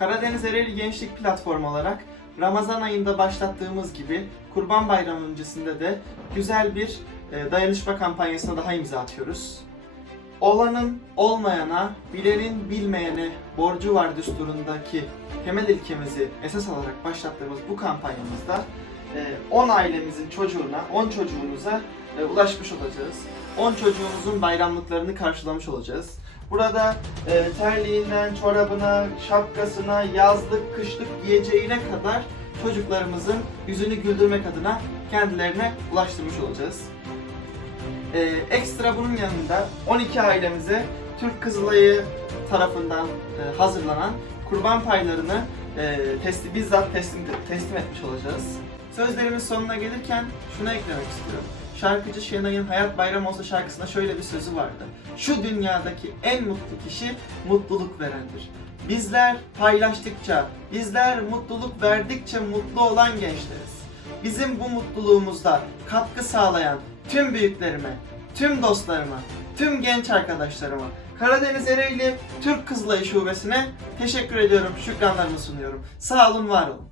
Karadeniz Ereğli Gençlik Platformu olarak Ramazan ayında başlattığımız gibi Kurban Bayramı öncesinde de güzel bir e, dayanışma kampanyasına daha imza atıyoruz. Olanın olmayana, bilenin bilmeyene borcu var düsturundaki temel ilkemizi esas alarak başlattığımız bu kampanyamızda e, 10 ailemizin çocuğuna, 10 çocuğumuza e, ulaşmış olacağız. 10 çocuğumuzun bayramlıklarını karşılamış olacağız. Burada e, terliğinden, çorabına, şapkasına, yazlık, kışlık giyeceğine kadar çocuklarımızın yüzünü güldürmek adına kendilerine ulaştırmış olacağız. E, ekstra bunun yanında 12 ailemize Türk Kızılayı tarafından e, hazırlanan kurban paylarını e, testi, bizzat teslim, teslim etmiş olacağız. Sözlerimin sonuna gelirken şunu eklemek istiyorum. Şarkıcı Şenay'ın Hayat Bayram Olsa şarkısında şöyle bir sözü vardı. Şu dünyadaki en mutlu kişi mutluluk verendir. Bizler paylaştıkça, bizler mutluluk verdikçe mutlu olan gençleriz. Bizim bu mutluluğumuzda katkı sağlayan tüm büyüklerime, tüm dostlarıma, tüm genç arkadaşlarıma, Karadeniz Ereğli Türk Kızılayı Şubesi'ne teşekkür ediyorum, şükranlarımı sunuyorum. Sağ olun, var olun.